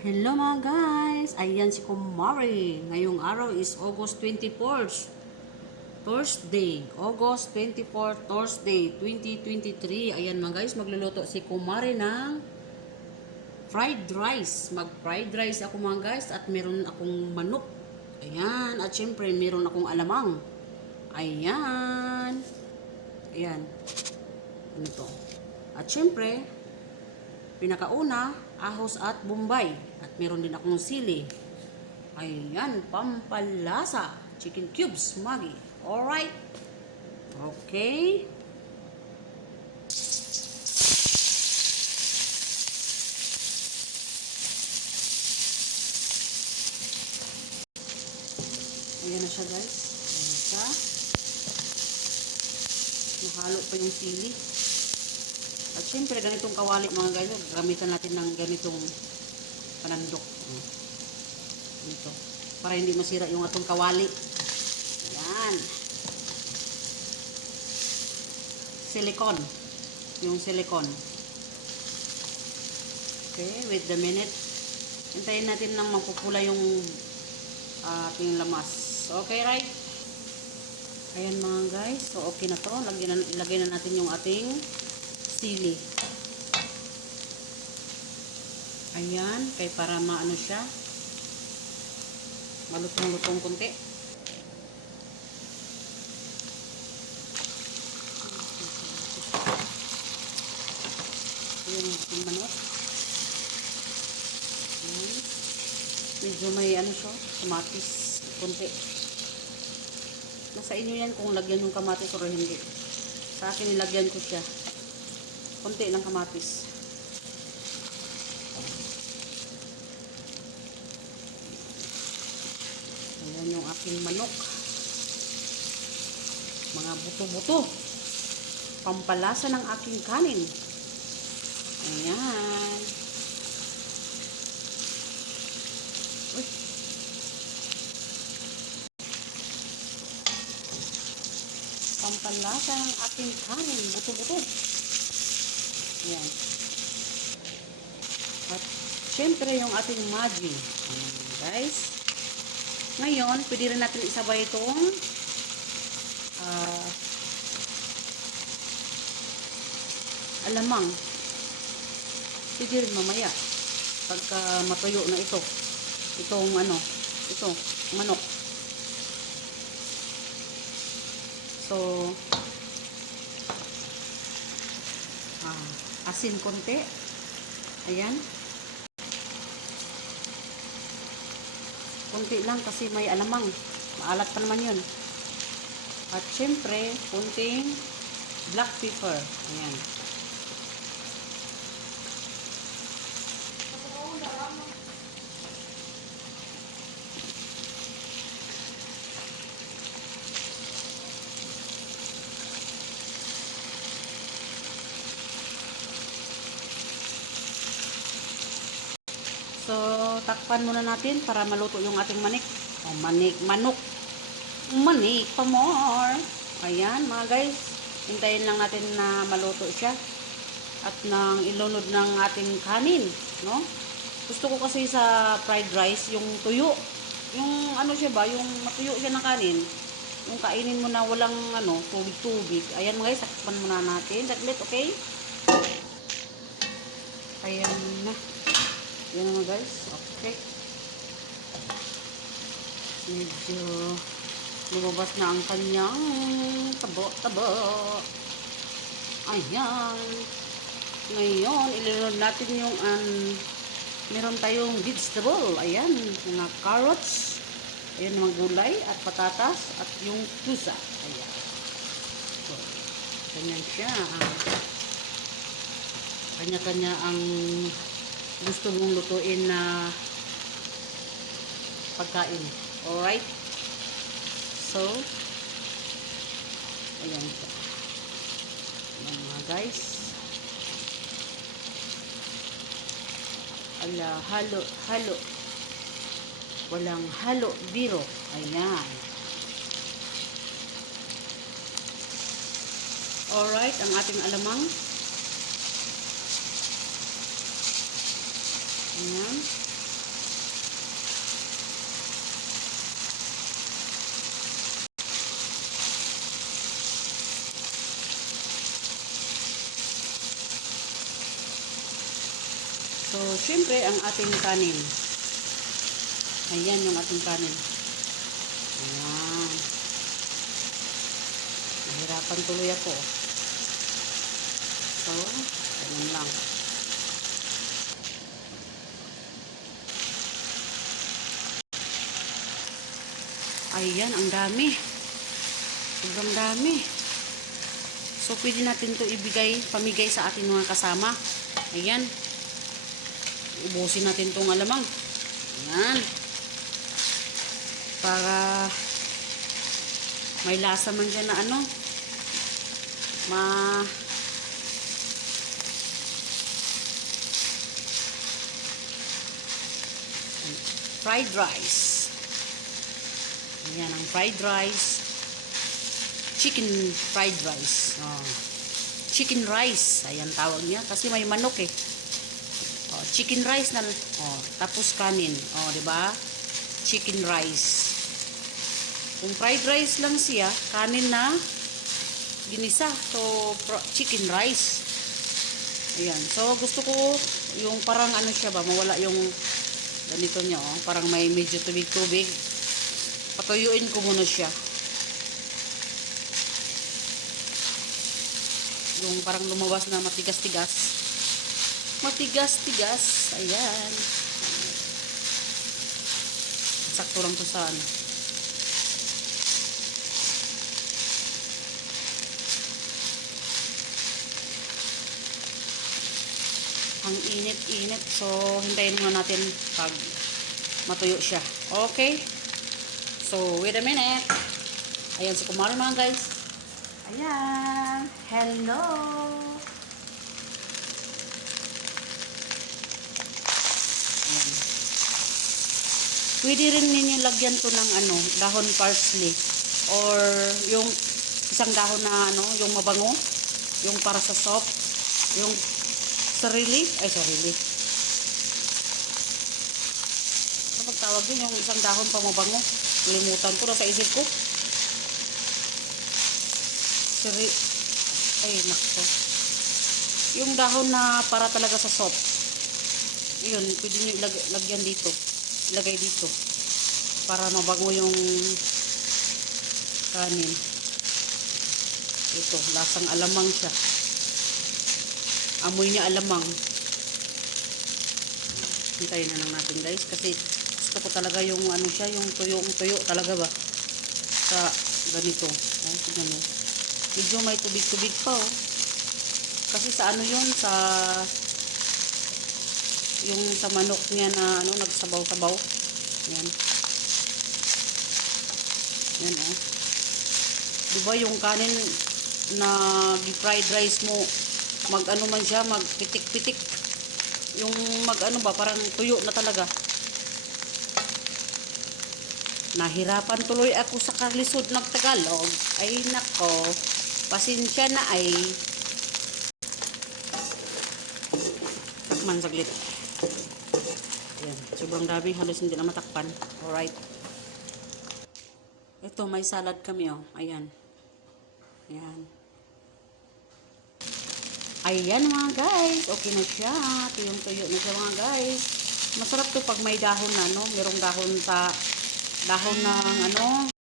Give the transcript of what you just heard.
Hello mga guys! Ayan si Kumari. Ngayong araw is August 24th. Thursday. August 24th, Thursday, 2023. Ayan mga guys, magluluto si Kumari ng fried rice. Mag-fried rice ako mga guys at meron akong manok. Ayan. At syempre meron akong alamang. Ayan. Ayan. Ano to? At syempre, pinakauna, ahos at bombay. At meron din akong sili. Ayan, pampalasa. Chicken cubes, Maggi. Alright. Okay. Ayan na siya guys. Ayan siya. Nahalo pa yung sili. At syempre, ganitong kawali mga guys, gamitan natin ng ganitong panandok. Ito. Para hindi masira yung atong kawali. Ayan. Silicone. Yung silicone. Okay, wait a minute. Hintayin natin nang magpupula yung ating lamas. Okay, right? Ayan mga guys. So, okay na to. Ilagay na natin yung ating sili. Ayan, kay para maano siya. Malutong-lutong konti. Ayan yung manok. Ayan. Medyo may ano siya, kamatis konti. Nasa inyo yan kung lagyan yung kamatis o hindi. Sa akin nilagyan ko siya. Konti ng kamatis. Ayan yung aking manok. Mga buto-buto. Pampalasa ng aking kanin. Ayan. Uy. Pampalasa ng aking kanin. Buto-buto. Ayan. At syempre yung ating Maggi. Ayan, guys. Ngayon, pwede rin natin isabay itong alamang. Pwede rin mamaya. Pagka matuyo na ito. Itong ano. Ito. Manok. So, asin konti. Ayan. Konti lang kasi may alamang. Maalat pa naman yun. At syempre, konting black pepper. Ayan. So, takpan muna natin para maluto yung ating manok. Manok. Manik pa more. Ayan, mga guys. Hintayin lang natin na maluto siya. At nang ilunod ng ating kanin. No? Gusto ko kasi sa fried rice, yung tuyo. Yung ano siya ba, yung matuyo siya ng kanin. Yung kainin mo na walang ano, tubig-tubig. Ayan mga guys, takpan muna natin. Saglit, okay? Ayan na. Yan naman guys. Okay. Medyo lumabas na ang kanyang tabo-tabo. Ayan. Ngayon, ilunod natin yung meron tayong vegetable. Ayan. Mga carrots. Ayan mga gulay at patatas at yung pusa. Ayan. So, ganyan siya. Kanya-kanya ang gusto mong lutuin na pagkain. Alright? So, ayan siya. Ayan mga guys. Ala, halo, halo. Walang halo, biro. Ayan. Alright, ang ating alamang. Ayan. syempre, ang ating kanin. Ayan yung ating kanin. Ayan. Nahirapan tuloy ako. So, ganun lang. Ayan, ang dami. Sobrang dami. So, pwede natin to pamigay sa ating mga kasama. Ayan. Ubusin natin tong alamang. Ayan. Para may lasa man dyan na ano. Fried rice. Ayan, ang fried rice. Chicken fried rice. Oh. Chicken rice. Ayan tawag niya. Kasi may manok eh. Oh, chicken rice na. Oh, tapos kanin. Oh, di ba? Chicken rice. Kung fried rice lang siya, kanin na ginisa. So, chicken rice. Ayan. So, gusto ko yung parang ano siya ba, mawala yung ganito niya. Oh. Parang may medyo tubig-tubig. Patuyuin ko muna siya. Yung parang lumawas na matigas-tigas. Matigas-tigas. Ayan. Sakto lang to sa ano. Ang init-init. So, hintayin muna natin pag matuyo siya. Okay? So, wait a minute. Ayan si Kumari mga guys. Ayan. Hello. Ayan. Pwede rin ninyo lagyan to ng ano, dahon parsley. Or yung isang dahon na ano, yung mabango. Yung para sa soup. Yung sarili. Kapag tawag din yung isang dahon pa mabango. Limutan ko na sa isip ko. Ay, nakto. Yung dahon na para talaga sa soup. Yun, pwede nyo lagyan dito. Ilagay dito. Para mabango yung kanin. Ito, lasang alamang siya. Amoy niya alamang. Hintayin na lang natin guys. Kasi gusto ko talaga yung ano siya, yung tuyo talaga ba. Sa ganito. Oh, tignan mo. Medyo may tubig-tubig pa oh. Kasi sa ano yun, yung sa manok niya na ano, nagsabaw-sabaw. Yan. Yan oh. Diba yung kanin na fried rice mo, mag-ano man siya, mag-pitik-pitik. Yung mag-ano ba, parang tuyo na talaga. Nahirapan tuloy ako sa kalisod ng Tagalog. Ay nako, pasensya na ay. Takman saglit. Ayan, sobrang dami, halos hindi na matakpan. Alright. Ito, may salad kami oh. Ayan. Ayan. Ayan mga guys. Okay na siya. Tuyong-tuyo na siya mga guys. Masarap to pag may dahon na, no? Merong dahon ng ano,